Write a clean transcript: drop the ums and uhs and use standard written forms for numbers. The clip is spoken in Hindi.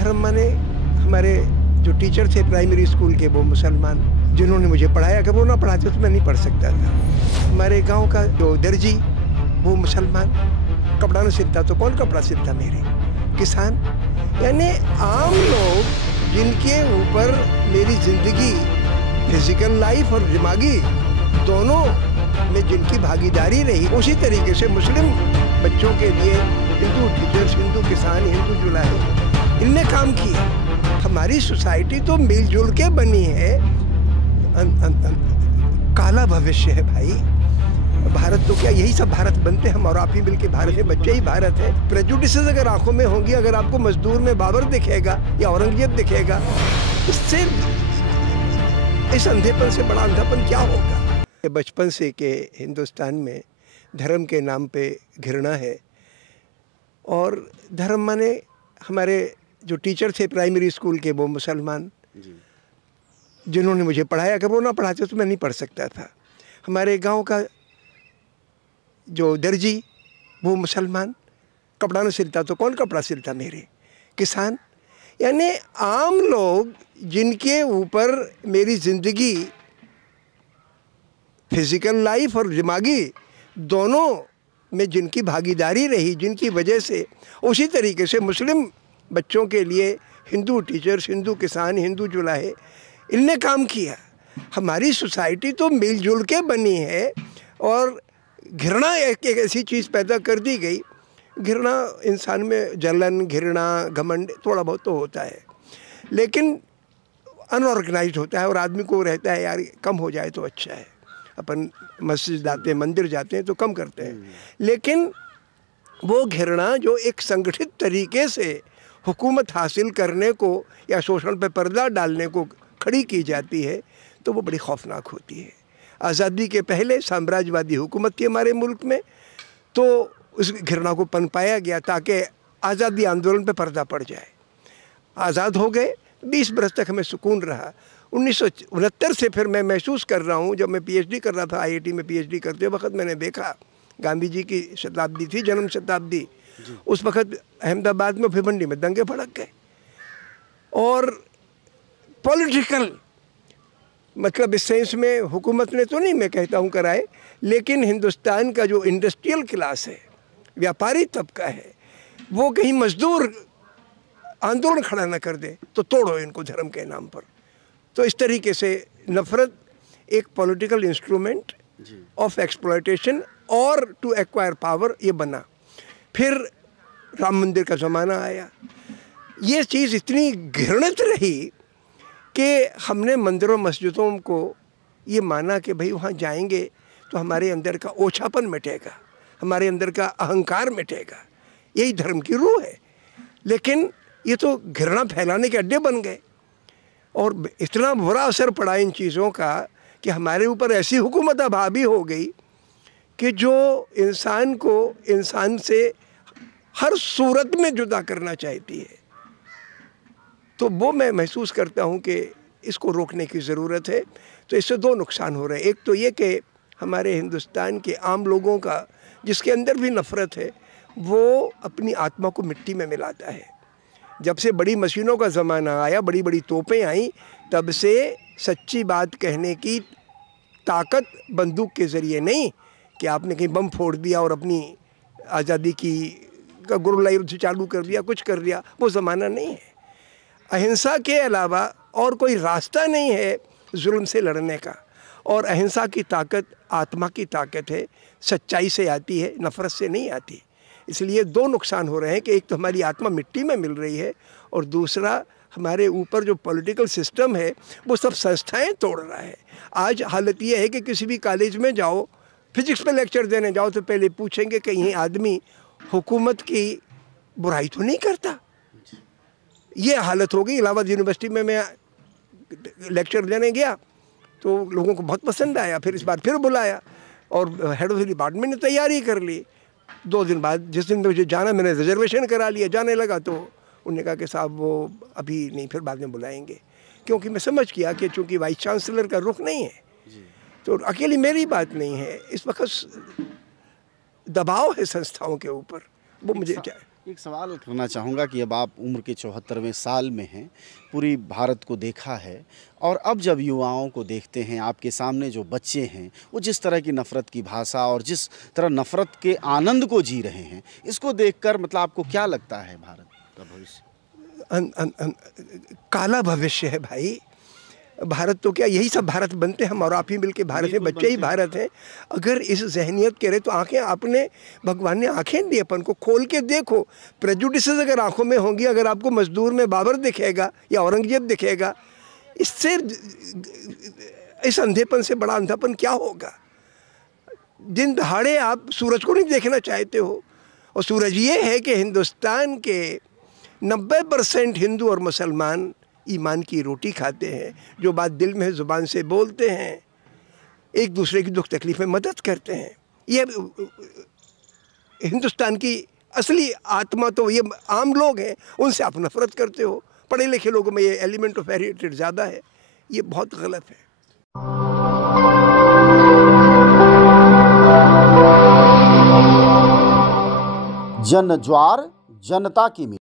धर्म माने हमारे जो टीचर थे प्राइमरी स्कूल के वो मुसलमान, जिन्होंने मुझे पढ़ाया। अगर वो ना पढ़ाते तो मैं नहीं पढ़ सकता था। हमारे गांव का जो दर्जी वो मुसलमान, कपड़ा न सिलता तो कौन कपड़ा सिलता मेरे? किसान। यानी आम लोग जिनके ऊपर मेरी जिंदगी फिजिकल लाइफ और दिमागी दोनों में जिनकी भागीदारी रही, उसी तरीके से मुस्लिम बच्चों के लिए हिंदू टीचर्स, हिंदू किसान, हिंदू जुलाहे, इनने काम किया। हमारी सोसाइटी तो मिलजुल के बनी है। काला भविष्य है भाई। भारत तो क्या, यही सब भारत बनते हम और आप ही मिलके भारत है, बच्चे ही भारत है। प्रेजुडिसेस अगर आंखों में होंगी, अगर आपको मजदूर में बाबर दिखेगा या औरंगजेब दिखेगा, इससे इस अंधेपन से बड़ा अंधापन क्या होगा? बचपन से के हिंदुस्तान में धर्म के नाम पे घृणा है। और धर्म माने हमारे जो टीचर थे प्राइमरी स्कूल के वो मुसलमान, जिन्होंने मुझे पढ़ाया। अगर वो ना पढ़ाते तो मैं नहीं पढ़ सकता था। हमारे गांव का जो दर्जी वो मुसलमान, कपड़ा न सिलता तो कौन कपड़ा सिलता मेरे? किसान। यानी आम लोग जिनके ऊपर मेरी ज़िंदगी फिजिकल लाइफ और दिमागी दोनों में जिनकी भागीदारी रही, जिनकी वजह से उसी तरीके से मुस्लिम बच्चों के लिए हिंदू टीचर्स, हिंदू किसान, हिंदू जुलाहे, इनने काम किया। हमारी सोसाइटी तो मिलजुल के बनी है। और घृणा एक ऐसी चीज़ पैदा कर दी गई। घृणा इंसान में जलन, घृणा, घमंड थोड़ा बहुत तो होता है, लेकिन अनऑर्गेनाइज्ड होता है। और आदमी को रहता है यार कम हो जाए तो अच्छा है। अपन मस्जिद जाते हैं, मंदिर जाते हैं तो कम करते हैं, लेकिन वो घृणा जो एक संगठित तरीके से हुकूमत हासिल करने को या शोषण पे पर्दा डालने को खड़ी की जाती है, तो वो बड़ी खौफनाक होती है। आज़ादी के पहले साम्राज्यवादी हुकूमत थी हमारे मुल्क में, तो उस घृणा को पनपाया गया ताकि आज़ादी आंदोलन पे पर्दा पड़ जाए। आज़ाद हो गए, 20 बरस तक हमें सुकून रहा। 1969 से फिर मैं महसूस कर रहा हूँ, जब मैं पीएचडी कर रहा था आईआईटी में, पीएचडी करते वक्त मैंने देखा गांधी जी की शताब्दी थी, जन्म शताब्दी। उस वक्त अहमदाबाद में भिवंडी में दंगे भड़क गए। और पॉलिटिकल मतलब इस सेंस में हुकूमत ने तो नहीं मैं कहता हूँ कराए, लेकिन हिंदुस्तान का जो इंडस्ट्रियल क्लास है, व्यापारी तबका है, वो कहीं मजदूर आंदोलन खड़ा न कर दे तो तोड़ो इनको धर्म के नाम पर। तो इस तरीके से नफ़रत एक पॉलिटिकल इंस्ट्रूमेंट ऑफ एक्सप्लॉयटेशन और टू एक्वायर पावर ये बना। फिर राम मंदिर का ज़माना आया। ये चीज़ इतनी घृणित रही कि हमने मंदिरों मस्जिदों को ये माना कि भाई वहाँ जाएंगे तो हमारे अंदर का ओछापन मिटेगा, हमारे अंदर का अहंकार मिटेगा, यही धर्म की रूह है। लेकिन ये तो घृणा फैलाने के अड्डे बन गए। और इतना बुरा असर पड़ा इन चीज़ों का कि हमारे ऊपर ऐसी हुकूमत अब हावी हो गई कि जो इंसान को इंसान से हर सूरत में जुदा करना चाहती है। तो वो मैं महसूस करता हूँ कि इसको रोकने की ज़रूरत है। तो इससे दो नुकसान हो रहे हैं। एक तो ये कि हमारे हिंदुस्तान के आम लोगों का, जिसके अंदर भी नफ़रत है, वो अपनी आत्मा को मिट्टी में मिलाता है। जब से बड़ी मशीनों का ज़माना आया, बड़ी बड़ी तोपें आई, तब से सच्ची बात कहने की ताकत बंदूक के ज़रिए नहीं कि आपने कहीं बम फोड़ दिया और अपनी आज़ादी की का गुरुला युद्ध चालू कर दिया, कुछ कर दिया, वो ज़माना नहीं है। अहिंसा के अलावा और कोई रास्ता नहीं है जुल्म से लड़ने का। और अहिंसा की ताकत आत्मा की ताकत है, सच्चाई से आती है, नफ़रत से नहीं आती। इसलिए दो नुकसान हो रहे हैं कि एक तो हमारी आत्मा मिट्टी में मिल रही है, और दूसरा हमारे ऊपर जो पॉलिटिकल सिस्टम है वो सब संस्थाएं तोड़ रहा है। आज हालत ये है कि किसी भी कॉलेज में जाओ, फिजिक्स पे लेक्चर देने जाओ तो पहले पूछेंगे कि ये आदमी हुकूमत की बुराई तो नहीं करता। ये हालत हो गई। इलाहाबाद यूनिवर्सिटी में मैं लेक्चर देने गया तो लोगों को बहुत पसंद आया। फिर इस बार फिर बुलाया और हेड ऑफ द डिपार्टमेंट ने तैयारी कर ली। 2 दिन बाद जिस दिन मुझे जाना, मैंने रिजर्वेशन करा लिया, जाने लगा तो उन्होंने कहा कि साहब वो अभी नहीं, फिर बाद में बुलाएंगे। क्योंकि मैं समझ गया कि चूँकि वाइस चांसलर का रुख नहीं है, तो अकेली मेरी बात नहीं है, इस वक्त दबाव है संस्थाओं के ऊपर, वो मुझे एक सवाल करना चाहूँगा कि अब आप उम्र के 74वें साल में हैं, पूरी भारत को देखा है और अब जब युवाओं को देखते हैं, आपके सामने जो बच्चे हैं, वो जिस तरह की नफ़रत की भाषा और जिस तरह नफ़रत के आनंद को जी रहे हैं, इसको देखकर मतलब आपको क्या लगता है भारत का भविष्य? काला भविष्य है भाई। भारत तो क्या, यही सब भारत बनते हैं, हम और आप ही मिलके भारत है, बच्चे ही भारत हैं। अगर इस जहनियत के रहे तो आंखें आपने, भगवान ने आंखें दी अपन को, खोल के देखो। प्रेजुडिसेस अगर आंखों में होंगी, अगर आपको मजदूर में बाबर दिखेगा या औरंगजेब दिखेगा, इससे, इस अंधेपन से बड़ा अंधापन क्या होगा। दिन दहाड़े आप सूरज को नहीं देखना चाहते हो, और सूरज ये है कि हिंदुस्तान के 90% हिंदू और मुसलमान ईमान की रोटी खाते हैं, जो बात दिल में है ज़ुबान से बोलते हैं, एक दूसरे की दुख तकलीफ में मदद करते हैं। ये हिंदुस्तान की असली आत्मा तो ये आम लोग हैं, उनसे आप नफरत करते हो। पढ़े लिखे लोगों में ये एलिमेंट ऑफ हेरिटेज ज़्यादा है, ये बहुत गलत है। जन ज्वार जनता की